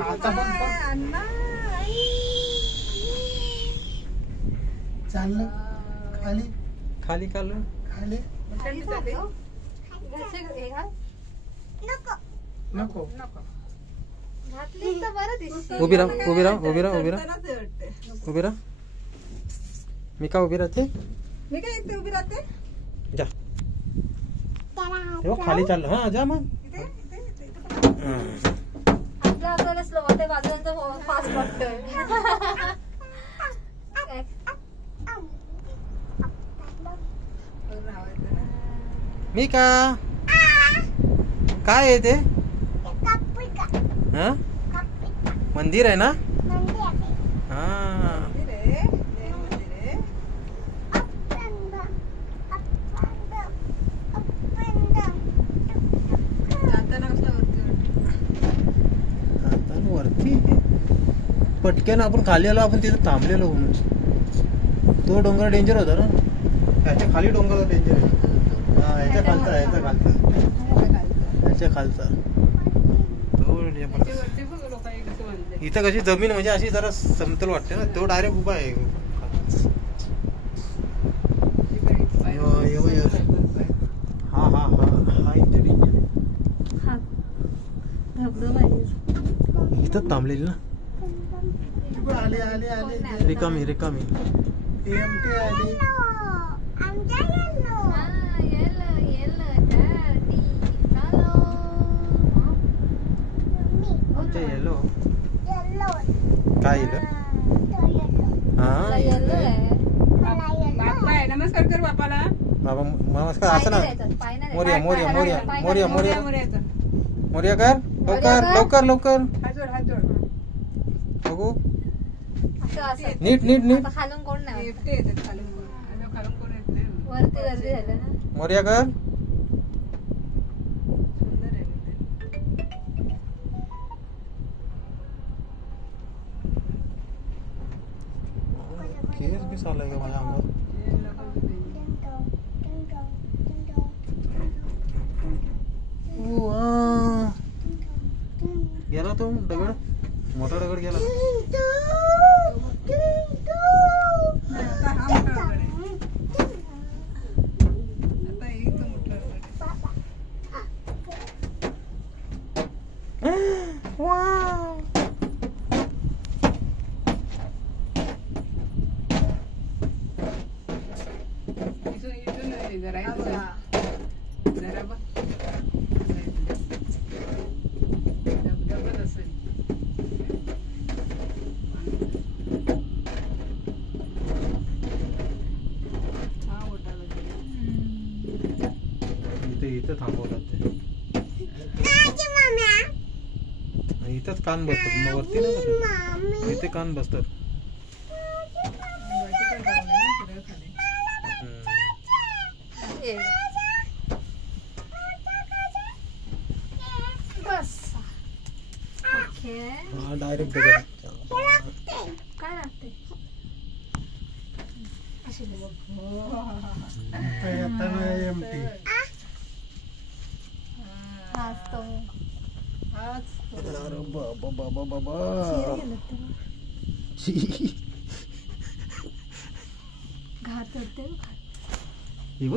आता पण चाललं खाली खाली खाली खाली नको उभी राहा उभी राहा उभी राहा उभी राहा उभी राहा. मी का उभी राहते मी काय इथे उभी राहते. जा तेव्हा खाली चाललं. हा जा मग. आपल्याला स्लो होते बाजूला फास्ट वाटतंय. मी का काय आहे ते हा मंदिर आहे ना. हा वरती पटकन आपण खाली आलो. आपण तिथे थांबलेलो म्हणून. तो डोंगर डेंजर होता ना. याच्या खाली डोंगर डेंजर आहे. हा याच्या खालचा याच्या खालचा याच्या खालचा तो. इथं कशी जमीन म्हणजे अशी जरा समतल वाटते ना. तो डायरेक्ट उभा आहे. हा हा हा हा इथे इथं थांबलेली ना. आले आले आले रिकामी रिकामी एमटी आली. येलो काय येलो. हा नमस्कार कर बापाला. बाबा नमस्कार. असं ना. मोर्या मोर्या मोर्या मोर्या मोर्या मोर्या कर. लवकर लवकर लवकर बघू. नीट नीट नीट खालून कोण नाही खालून कोण येत नाही. वरती गर्दी झालं ना. मोर्या कर. सुंदर आहे केस बी चाललाय का माझ्या अंगावर. गेला तो दगड. मोठा दगड गेला. इथं थांबवतात ते. इथंच कान बसतात. मग वरती नाही बसत. इथे कान बसतात. हा डायरेक्ट दगड. काय लागते एमटी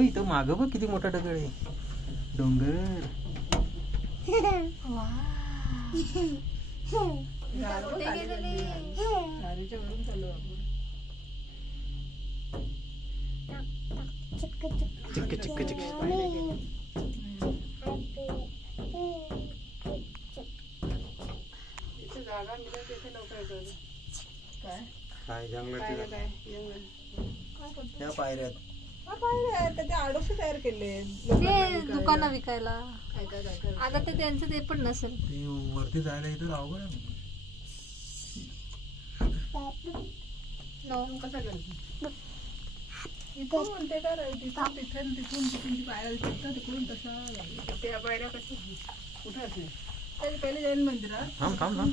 इथं माग बघ किती मोठा दगड आहे. डोंगर. चिक्क चिक्क चिक्क. काय जंगलात त्या पायऱ्यात आडोसे तयार केले दुकानं विकायला. आता तर त्यांचं ते पण नसेल. वरती जायला इथं अवघड आहे. इथून ते तिथून तिथून पायऱ्या तिकडून तशा त्या पायऱ्या कशा कुठं असेल. पहिले जैन मंदिरात. थांब थांब थांब.